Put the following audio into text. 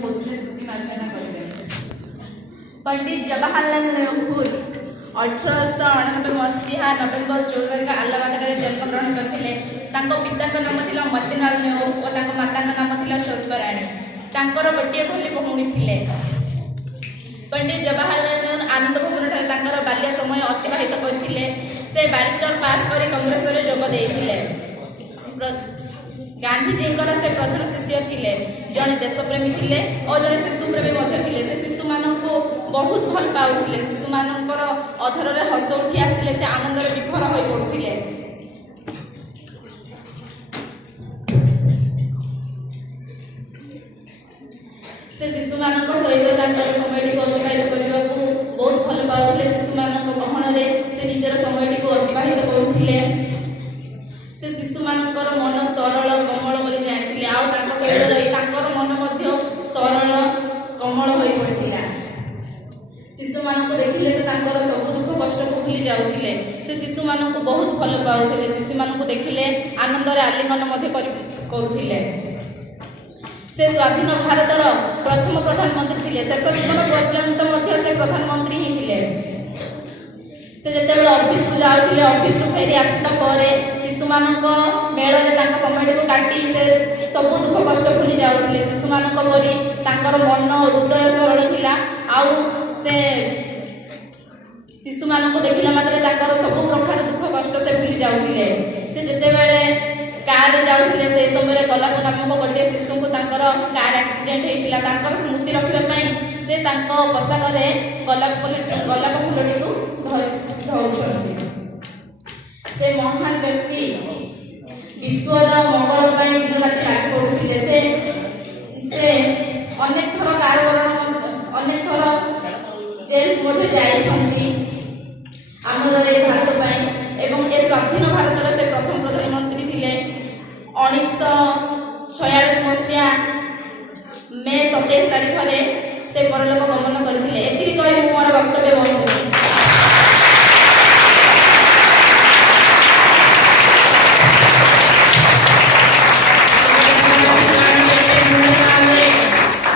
बोधले स्तुति मार्जना करेंगे। पंडित जवाहरलाल नेहरू 1898 मसीहा नवेम्बर 14 का अलाहाबाद में जन्मग्रहण करते। पिता नाम था मतीलाल नेहरू और माता नाम था स्वरूपराणी। गोटे भली भौणी थे। पंडित जवाहरलाल नेहरू आनंद भवन ठारे बाल्य समय अतिबाहित करते। से बैरिस्टर पास कर कांग्रेस में जोग देते। गांधीजी से प्रधान शिष्य थे। जड़े देशप्रेमी थे और जड़े शिशुप्रेमी थे। से शिशु मान बहुत भल पाते। शिशु मान अधर में हस उठी आसते। से आनंद विफर हो पड़ते। से शिशु मान सहित समय अतिबाहित करने को बहुत भल पाते। शिशु मान गहन से निजर समय अतिबाहित करुले। से शिशु मान मन सरल कमल बोली जानी सहित मन सरल कमल हो पड़ा। शिशु मान देखिले सब दुख कष्ट को भूली जाते। से शिशु मान बहुत भल पाते। शिशु मान देखिले आनंद आलिंगन करुले। से स्वाधीन भारतर प्रथम प्रधानमंत्री थे। शेष जीवन पर्यंत से प्रधानमंत्री ही थे। से जिते ऑफिस को जाते ऑफिस फेरी आसला शिशु मान मेल समय को काटी से सब दुख कष्ट भूली जाते। शिशु मान परी मन हृदय सरल था। आउ से शिशु मान देखला मात्र सब प्रकार दुख कष्ट से भूली जाते। से जिते कार जाते से समय गलाप नामक गोटे शिशु को कार एक्सीडेंट होता। स्मृति रखापी से पोशाक गलाप फूलटी को धर। से महान व्यक्ति विश्वर मंगल दिन रात लाग पड़ुले। से अनेक थर कारवरण अनेक थर जेल जाइछंती आमर ए भारत एवं ए स्वाधीन भारत से प्रथम प्रधानमंत्री थे। 1946 मसीहा मे 27 तारीख से परलोक गमन करते। मोर वक्तव्य बंद।